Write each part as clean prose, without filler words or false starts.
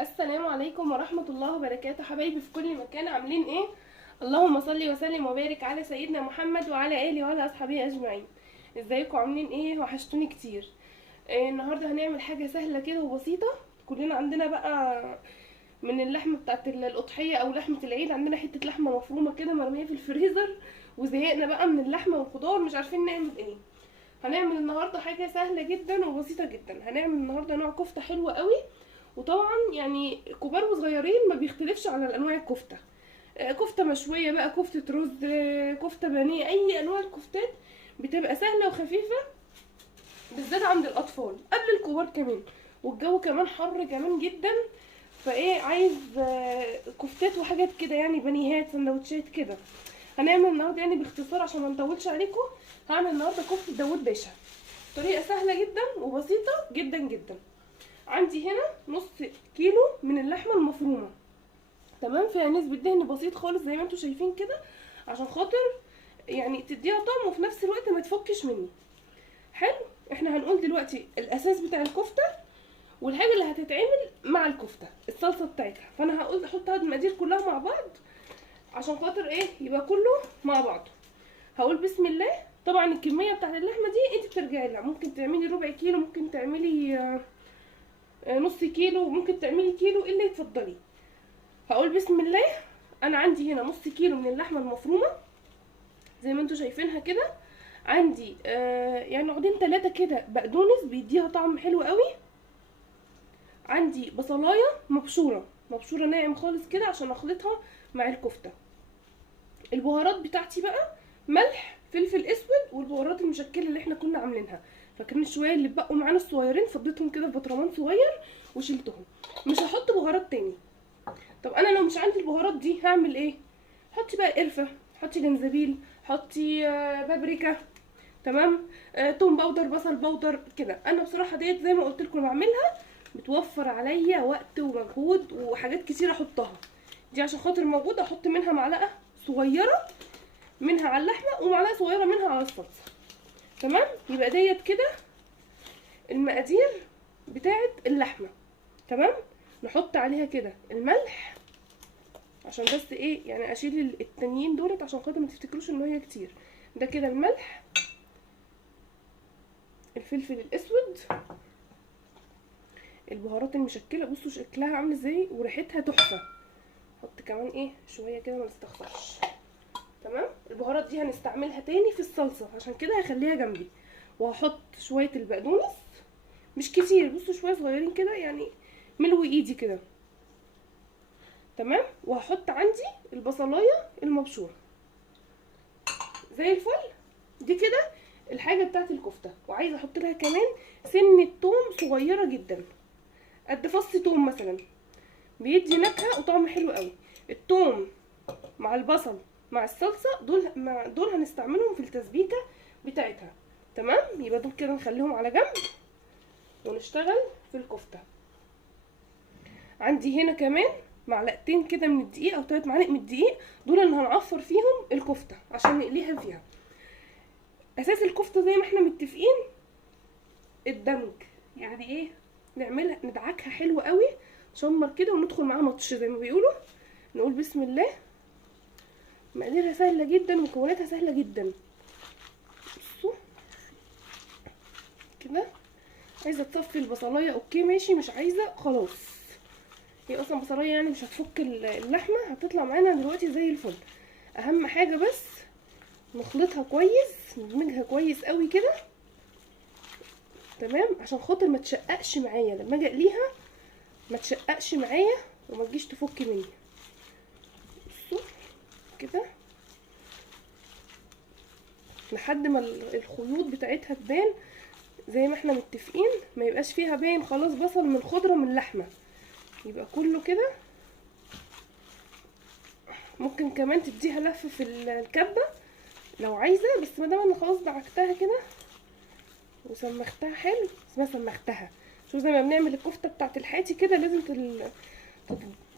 السلام عليكم ورحمة الله وبركاته، حبايبي في كل مكان، عاملين ايه؟ اللهم صل وسلم وبارك على سيدنا محمد وعلى اله وعلى اصحابه اجمعين. ازيكم؟ عاملين ايه؟ وحشتوني كتير. النهارده هنعمل حاجة سهلة كده وبسيطة. كلنا عندنا بقى من اللحمة بتاعت الأضحية او لحمة العيد، عندنا حتة لحمة مفرومة كده مرمية في الفريزر، وزهقنا بقى من اللحمة والخضار، مش عارفين نعمل ايه. هنعمل النهارده حاجة سهلة جدا وبسيطة جدا. هنعمل النهارده نوع كفتة حلوة قوي، وطبعا يعني كبار وصغيرين ما بيختلفش على الانواع الكفته. كفته مشويه بقى، كفته رز، كفته بانيه، اي انواع الكفتات بتبقى سهله وخفيفه، بالذات عند الاطفال قبل الكبار كمان. والجو كمان حر كمان جدا، فايه عايز كفتات وحاجات كده، يعني بانيهات، سندوتشات كده. هنعمل النهارده يعني باختصار عشان ما نطولش عليكم. هعمل النهارده كفته داوود باشا، طريقه سهله جدا وبسيطه جدا جدا. عندي هنا نص كيلو من اللحمه المفرومه، تمام، فيها نسبه دهن بسيط خالص زي ما انتم شايفين كده، عشان خاطر يعني تديها طعم وفي نفس الوقت ما تفكش مني. حلو. احنا هنقول دلوقتي الاساس بتاع الكفته والحاجه اللي هتتعمل مع الكفته، الصلصه بتاعتها. فانا هقول احط المقادير كلها مع بعض عشان خاطر ايه، يبقى كله مع بعضه. هقول بسم الله. طبعا الكميه بتاعت اللحمه دي انت بترجعي لها، ممكن تعملي ربع كيلو، ممكن تعملي نص كيلو، ممكن تعملي كيلو، اللي تفضلي. هقول بسم الله. انا عندي هنا نص كيلو من اللحمه المفرومه زي ما انتم شايفينها كده. عندي يعني عودين 3 كده بقدونس بيديها طعم حلو قوي. عندي بصلايه مبشوره مبشوره ناعم خالص كده عشان اخلطها مع الكفته. البهارات بتاعتي بقى ملح، فلفل اسود، والبهارات المشكله اللي احنا كنا عاملينها. فاكرين الشويه اللي بقوا معانا الصغيرين، فضيتهم كده في برطمان صغير وشلتهم. مش هحط بهارات تاني. طب انا لو مش عندي البهارات دي هعمل ايه؟ حطي بقى قرفه، حطي جنزبيل، حطي بابريكا، تمام، توم باودر، بصل باودر كده. انا بصراحه ديت زي ما قلت لكم بعملها، بتوفر عليا وقت ومجهود وحاجات كتير احطها. دي عشان خاطر موجوده احط منها معلقه صغيره منها على اللحمه ومعلقه صغيره منها على الصلصه. تمام، يبقى ديت كده المقادير بتاعه اللحمه. تمام. نحط عليها كده الملح عشان بس ايه، يعني اشيل التانيين دولت عشان خاطر ما تفتكروش ان هي كتير. ده كده الملح، الفلفل الاسود، البهارات المشكله، بصوا شكلها عامل ازاي وريحتها تحفه. حط كمان ايه شويه كده ما نستخسرش. تمام. البهارات دي هنستعملها تاني في الصلصه، عشان كده هخليها جنبي. وهحط شويه البقدونس، مش كتير، بصوا شويه صغيرين كده، يعني ملو ايدي كده. تمام. وهحط عندي البصلايه المبشوره زي الفل. دي كده الحاجه بتاعت الكفته. وعايزه احط لها كمان سنه توم صغيره جدا، قد فص توم مثلا، بيدي نكهه وطعم حلو قوي. التوم مع البصل مع الصلصه دول هنستعملهم في التسبيكه بتاعتها. تمام. يبقى دول كده نخليهم على جنب ونشتغل في الكفته. عندي هنا كمان معلقتين كده من الدقيق او 3 معالق من الدقيق، دول اللي هنعفر فيهم الكفته عشان نقليها فيها. اساس الكفته زي ما احنا متفقين الدمج، يعني ايه، نعملها ندعكها حلو قوي، شمر كده وندخل معاها مطش زي ما بيقولوا. نقول بسم الله. مقاديرها سهله جدا ومكوناتها سهله جدا. بصوا كده. عايزه تصفي البصلايه اوكي ماشي، مش عايزه خلاص. هي اصلا بصلايه يعني مش هتفك اللحمه، هتطلع معانا دلوقتي زي الفل. اهم حاجه بس نخلطها كويس، ندمجها كويس قوي كده. تمام، عشان خاطر ما تشققش معايا لما اجي اقليها، ما تشققش معايا وما تجيش تفك مني. بصوا كده لحد ما الخيوط بتاعتها تبان زي ما احنا متفقين، ما يبقاش فيها باين خلاص بصل من خضره من لحمه، يبقى كله كده. ممكن كمان تديها لفه في الكبه لو عايزه، بس ما دام انا خلاص دعكتها كده وسمختها حلو، اسمها سمختها. شوف زي ما بنعمل الكفته بتاعت الحاتي كده، لازم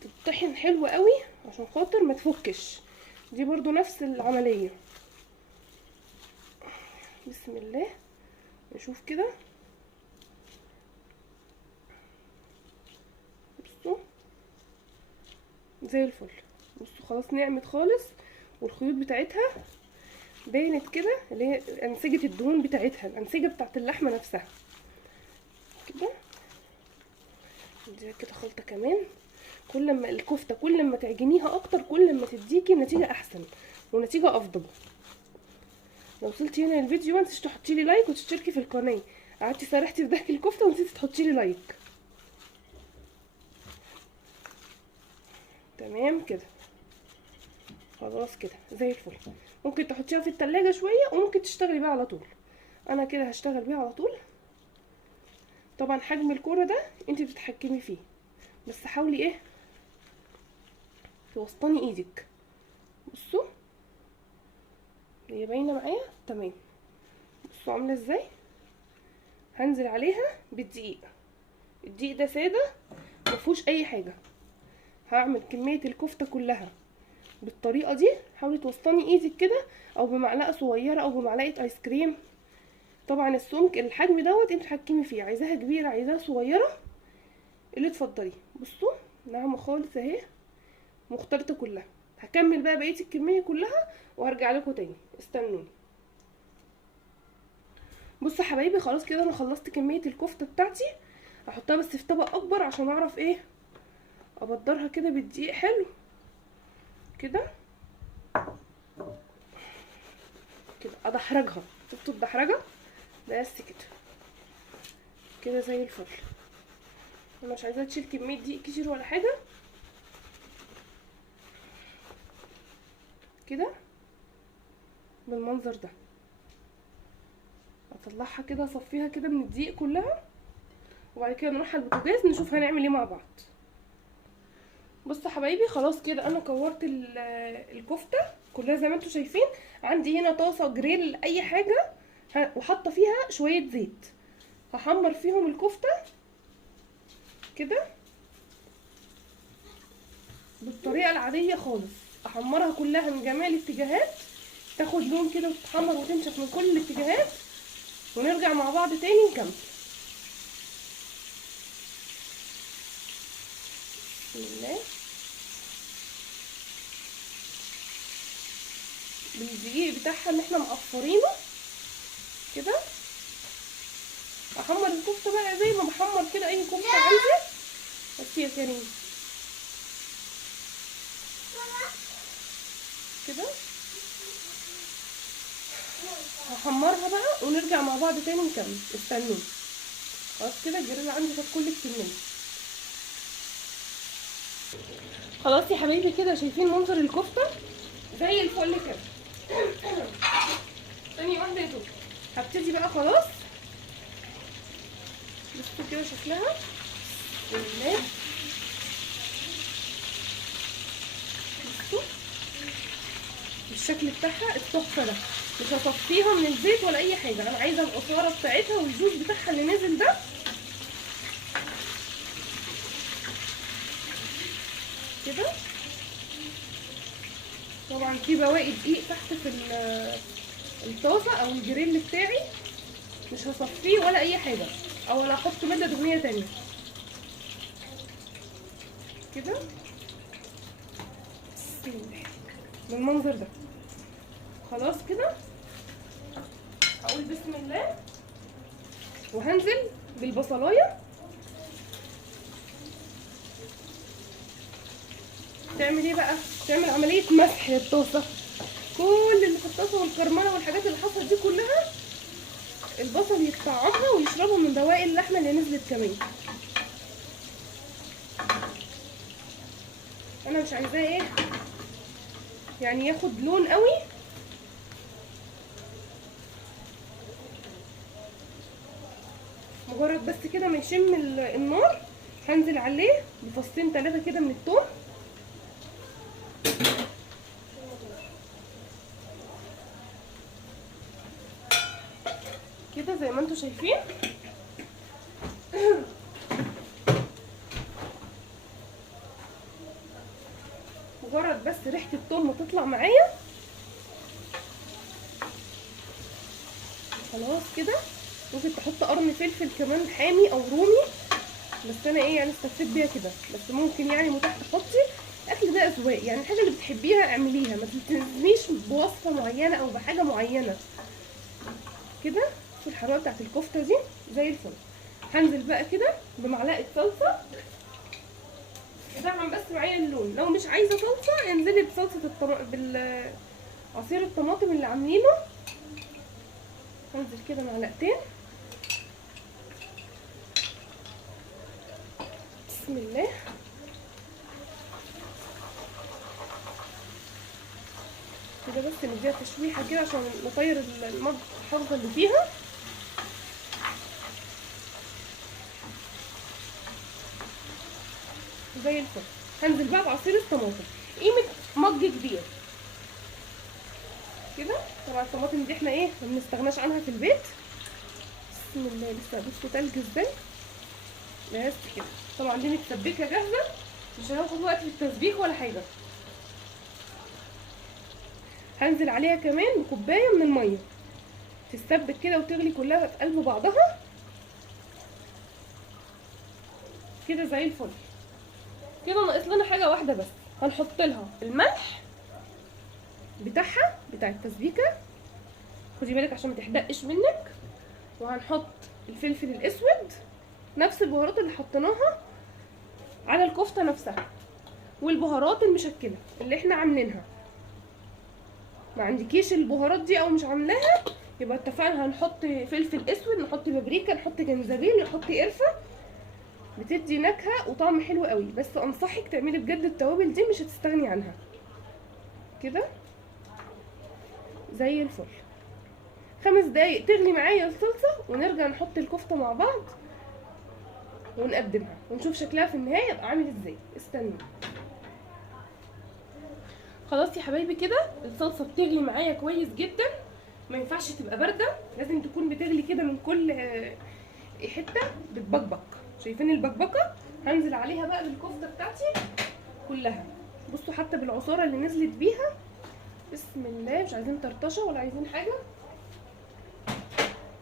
تتطحن حلو قوي عشان خاطر ما تفكش. دي برضو نفس العمليه. بسم الله. نشوف كده. بصوا زي الفل. بصوا خلاص نعمت خالص، والخيوط بتاعتها بانت كده، اللي هي انسجه الدهون بتاعتها، الانسجه بتاعت اللحمه نفسها كده. نديها كده خلطه كمان. كل ما الكفته كل ما تعجنيها اكتر كل ما تديكي نتيجه احسن ونتيجه افضل. لو وصلتي هنا الفيديو ما تنسيش تحطي لي لايك وتشتركي في القناه. قعدتي سرحتي في ضحك الكفته ونسيتي تحطي لي لايك. تمام كده خلاص كده زي الفل. ممكن تحطيها في التلاجة شويه وممكن تشتغلي بيها على طول. انا كده هشتغل بيها على طول. طبعا حجم الكوره ده انت بتتحكمي فيه، بس حاولي ايه توسطني ايدك. بصوا هي باينه معايا تمام. بصوا عامله ازاي. هنزل عليها بالدقيق. الدقيق ده ساده مفيهوش اي حاجه. هعمل كميه الكفته كلها بالطريقه دي. حاولي توسطني ايدك كده، او بمعلقه صغيره او بمعلقه ايس كريم. طبعا السمك الحجم دوت انت تحكمي فيه، عايزاها كبيره عايزاها صغيره اللي تفضلي. بصوا ناعمه خالص اهي مختلطه كلها. هكمل بقى بقيه الكميه كلها وهرجع لكم تاني، استنوني. بصوا يا حبايبي خلاص كده انا خلصت كميه الكفته بتاعتي. هحطها بس في طبق اكبر عشان اعرف ايه ابدرها كده بالدقيق حلو كده كده. ادحرجها، شفتوا الدحرجه بس كده كده زي الفل. انا مش عايزاها تشيل كميه دقيق كتير ولا حاجه كده بالمنظر ده. اطلعها كده اصفيها كده من الدقيق كلها، وبعد كده نروح على البوتاجاز نشوف هنعمل ايه مع بعض. بصوا حبايبي خلاص كده انا كورت الكفته كلها زي ما انتم شايفين. عندي هنا طاسه جريل اي حاجه وحاطه فيها شويه زيت. هحمر فيهم الكفته كده بالطريقه العاديه خالص. احمرها كلها من جميع الاتجاهات، تاخد لون كده وتتحمر وتنشف من كل الاتجاهات، ونرجع مع بعض تاني نكمل. بسم الله. بالدقيق بتاعها اللي احنا مقفرينه كده. احمر الكفته بقى زي ما بحمر كده اي كفته عندي. بس يا كريم كده هحمرها بقى ونرجع مع بعض تاني نكمل، استنوني. خلاص كده الجريل عندي خد كل الكميه. خلاص يا حبايبي كده شايفين منظر الكفته زي الفل كده. ثانيه واحده يا دكتور. هبتدي بقى خلاص. بصوا كده شكلها بسم الله. بصوا الشكل بتاعها التحفه ده. مش هصفيها من الزيت ولا اي حاجه، انا عايزه القصاره بتاعتها والجوز بتاعها اللي نازل ده كده. طبعا في بواقي دقيق تحت في الطاسه او الجريل بتاعي، مش هصفيه ولا اي حاجه او ولا احط ماده دهنيه تانية كده. بسم الله بالمنظر ده. خلاص كده هقول بسم الله وهنزل بالبصلايه. تعمل ايه بقى؟ تعمل عمليه مسح للطاسه. كل اللي في الطاسه والكرمله والحاجات اللي حصلت دي كلها البصل يطعمها ويشربها من بواقي اللحمه اللي نزلت كمان. انا مش عايزاه ايه يعني ياخد لون قوي. مجرد بس كده ما يشم النار هنزل عليه بفصين 3 كده من الثوم كده زي ما انتم شايفين. مجرد بس ريحه الثوم ما تطلع معايا خلاص كده. ممكن تحط قرن فلفل كمان حامي او رومي، بس انا ايه يعني استفدت بيها كده. بس ممكن يعني متاح تحطي. الاكل ده هي اذواق، يعني الحاجه اللي بتحبيها اعمليها، ما تلتزميش بوصفه معينه او بحاجه معينه كده. بصوا الحراره بتاعت الكفته دي زي الفل. هنزل بقى كده بمعلقه صلصه طبعا بس معايا اللون. لو مش عايزه صلصه انزلي بصلصه عصير الطماطم اللي عاملينه. هنزل كده معلقتين، بسم الله. كده بس نديها تشويحه كده عشان نطير المضغ الحافظه اللي فيها. زي الفل. هنزل بقى بعصير الطماطم قيمه مج كبير كده. طبعا الطماطم دي احنا ايه ما بنستغناش عنها في البيت. بسم الله. لسه بصوا تلج ازاي بس كده. طبعا دي متسبكه جاهزه، مش هناخد وقت في التسبيك ولا حاجه. هنزل عليها كمان بكوبايه من الميه تتسبك كده وتغلي كلها في قلب بعضها كده زي الفل. كده ناقص لنا حاجه واحده بس، هنحط لها الملح بتاعها بتاع التسبيكه، خدي بالك عشان ما تحدقش منك. وهنحط الفلفل الاسود، نفس البهارات اللي حطيناها على الكفته نفسها، والبهارات المشكله اللي احنا عاملينها. ما عندكيش البهارات دي او مش عاملاها يبقى اتفقنا هنحط فلفل اسود، نحط بابريكا، نحط جنزبيل، نحط قرفه، بتدي نكهه وطعم حلو قوي. بس انصحك تعملي بجد التوابل دي، مش هتستغني عنها كده زي الفل. 5 دقايق تغلي معايا الصلصه ونرجع نحط الكفته مع بعض ونقدمها ونشوف شكلها في النهايه يبقى عامل ازاي. استنوا. خلاص يا حبايبي كده الصلصه بتغلي معايا كويس جدا. ما ينفعش تبقى بارده، لازم تكون بتغلي كده من كل حته بتبقبق. شايفين البقبقه؟ هنزل عليها بقى بالكفته بتاعتي كلها. بصوا حتى بالعصاره اللي نزلت بيها، بسم الله. مش عايزين طرطشه ولا عايزين حاجه،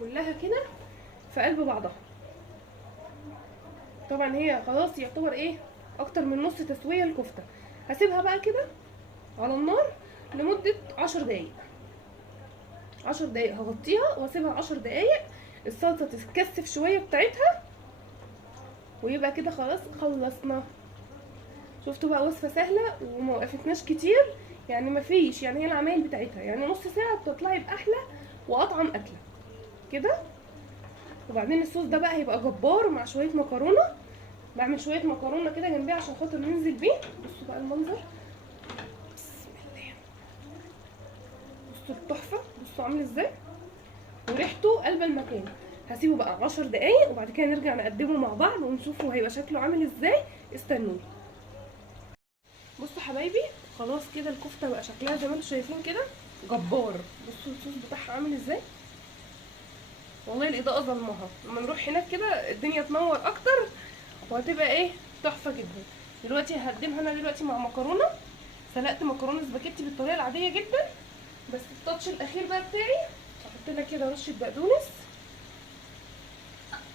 كلها كده في قلب بعضها. طبعا هي خلاص يعتبر ايه اكتر من نص تسويه الكفته. هسيبها بقى كده على النار لمده 10 دقايق. 10 دقايق هغطيها واسيبها 10 دقايق الصلصه تتكثف شويه بتاعتها، ويبقى كده خلاص خلصنا. شفتوا بقى وصفه سهله وما وقفتناش كتير، يعني مفيش، يعني هي العمايل بتاعتها يعني نص ساعه بتطلعي باحلى واطعم اكله كده. وبعدين الصوص ده بقى هيبقى جبار مع شويه مكرونه. بعمل شويه مكرونه كده جنبيه عشان خاطر ننزل بيه. بصوا بقى المنظر، بسم الله. بصوا التحفه، بصوا عامل ازاي وريحته قلب المكان. هسيبه بقى 10 دقايق وبعد كده نرجع نقدمه مع بعض ونشوفه هيبقى شكله عامل ازاي. استنوني. بصوا حبايبي خلاص كده الكفته بقى شكلها زي ما انتم شايفين كده جبار. بصوا الصوص بتاعها عامل ازاي، والله الاضاءه ظلمها. لما نروح هناك كده الدنيا تنور اكتر وهتبقى ايه تحفه جدا. دلوقتي هقدمها انا دلوقتي مع مكرونه. سلقت مكرونه سباكيتي بالطريقه العاديه جدا، بس التاتش الاخير بقى بتاعي هحط لها كده رشه بقدونس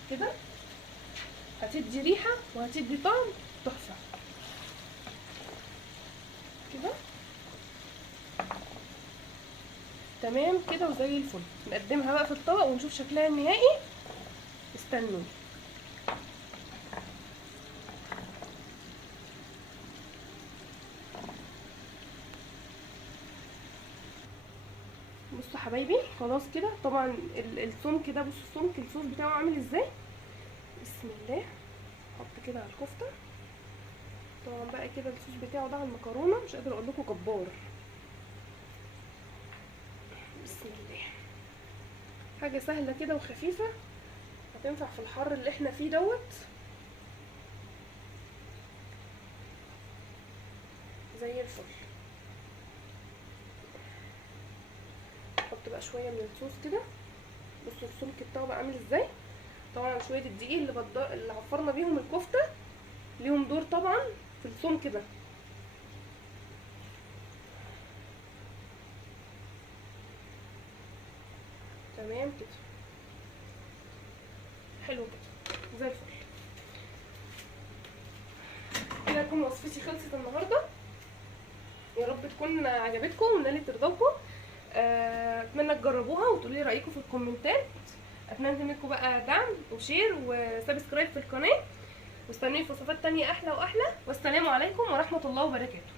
كده، هتدي ريحه وهتدي طعم تحفه كده. تمام كده وزي الفل. نقدمها بقى في الطبق ونشوف شكلها النهائي. استنوني. بصوا حبايبي خلاص كده. طبعا السمك ده، بصوا السمك الصوص بتاعه عامل ازاي. بسم الله. احط كده على الكفته. طبعا بقى كده الصوص بتاعه ده على المكرونه مش قادره اقول لكم جبار. بسم الله. حاجه سهله كده وخفيفه هتنفع في الحر اللي احنا فيه دوت زي الفل. احط بقى شويه من الصوص كده. بصوا السمك بتاعه بقى عامل ازاي. طبعا شويه الدقيق اللي عفرنا بيهم الكفته ليهم دور طبعا في السمك ده. تمام كده حلو كده زي الفل. كده تكون وصفتي خلصت النهارده. يا رب تكون عجبتكم ونالت رضاكم. اتمنى تجربوها وتقولوا لي رايكم في الكومنتات. اتمنى منكم بقى دعم وشير وسبسكرايب في القناه، واستنوني في وصفات تانية احلى واحلى. والسلام عليكم ورحمه الله وبركاته.